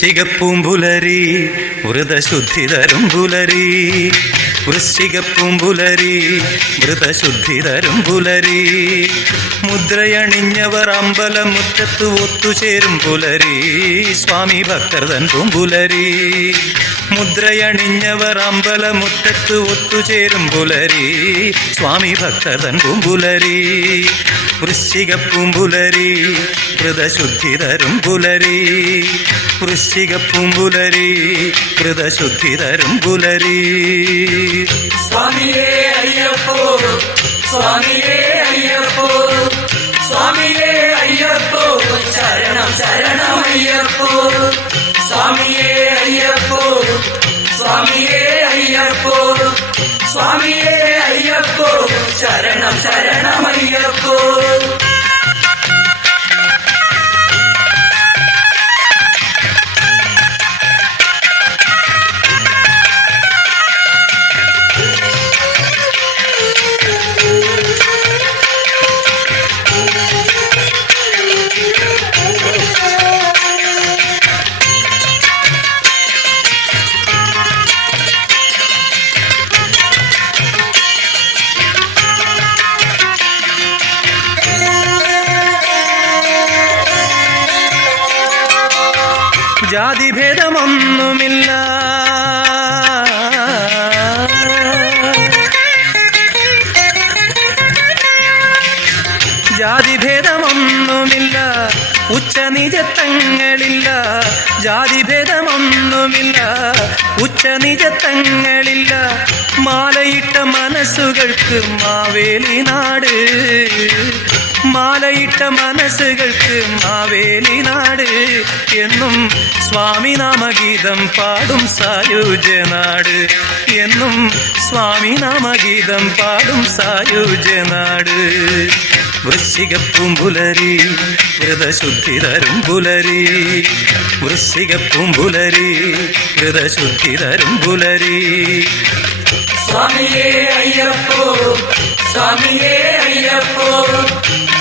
വൃശ്ചികപ്പൂമ്പുലരി വ്രതശുദ്ധി തരും പുലരി, വൃശ്ചികപ്പൂമ്പുലരി വ്രതശുദ്ധി തരും പുലരി. മുദ്രയണിഞ്ഞവർ അമ്പലമുറ്റത്ത് ഒത്തുചേരും പുലരി, സ്വാമി ഭക്തർ തൻ പൂമ്പുലരി. മുദ്രയണിഞ്ഞവർ അമ്പലമുറ്റത്ത് ഒത്തുചേരും പുലരി, സ്വാമി ഭക്തർ തൻ പൂമ്പുലരി. വൃശ്ചികപ്പൂമ്പുലരി വ്രതശുദ്ധി തരും പുലരി, വൃശ്ചികപ്പൂമ്പുലരി വ്രതശുദ്ധി തരും പുലരി. സ്വാമിയേ അയ്യപ്പോ, സ്വാമിയേ അയ്യപ്പോ, സ്വാമിയേ അയ്യപ്പോ, ശരണം ശരണം അയ്യപ്പോ. സ്വാമിയേ അയ്യപ്പോ, സ്വാമിയേ അയ്യപ്പോ, സ്വാമിയേ അയ്യപ്പോ, ശരണം ശരണം അയ്യപ്പോ. ജാതിഭേദമൊന്നുമില്ല, ജാതിഭേദമൊന്നുമില്ല, ഉച്ചനിജത്തങ്ങളില്ല. ജാതിഭേദമൊന്നുമില്ല, ഉച്ചനിജത്തങ്ങളില്ല. മാലയിട്ട മനസ്സുകൾക്ക് മാവേലി നാട്, മാലയിട്ട മനസ്സുകൾക്ക് മാവേലി നാട്. എന്നും സ്വാമി നാമഗീതം പാടും സായുജ്യനാട്, എന്നും സ്വാമി നാമഗീതം പാടും സായുജ്യനാട്. വൃശ്ചികപ്പൂമ്പുലരി വ്രതശുദ്ധി തരും പുലരി, വൃശ്ചികപ്പൂമ്പുലരി വ്രതശുദ്ധി തരും പുലരി. സ്വാമിയേ അയ്യപ്പോ, സ്വാമിയേ അയ്യപ്പോ,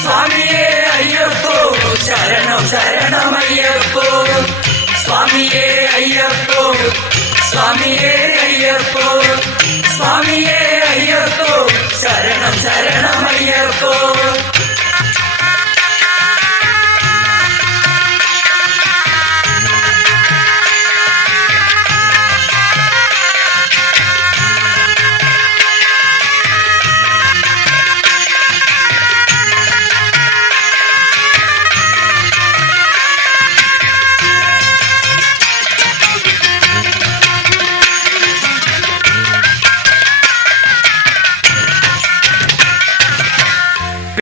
സ്വാമിയേ അയ്യപ്പോ, ശരണം ശരണം അയ്യപ്പോ. സ്വാമിയേ അയ്യപ്പോ, സ്വാമിയേ അയ്യപ്പോ, സ്വാമിയേ അയ്യപ്പോ, ശരണം ശരണം അയ്യപ്പോ.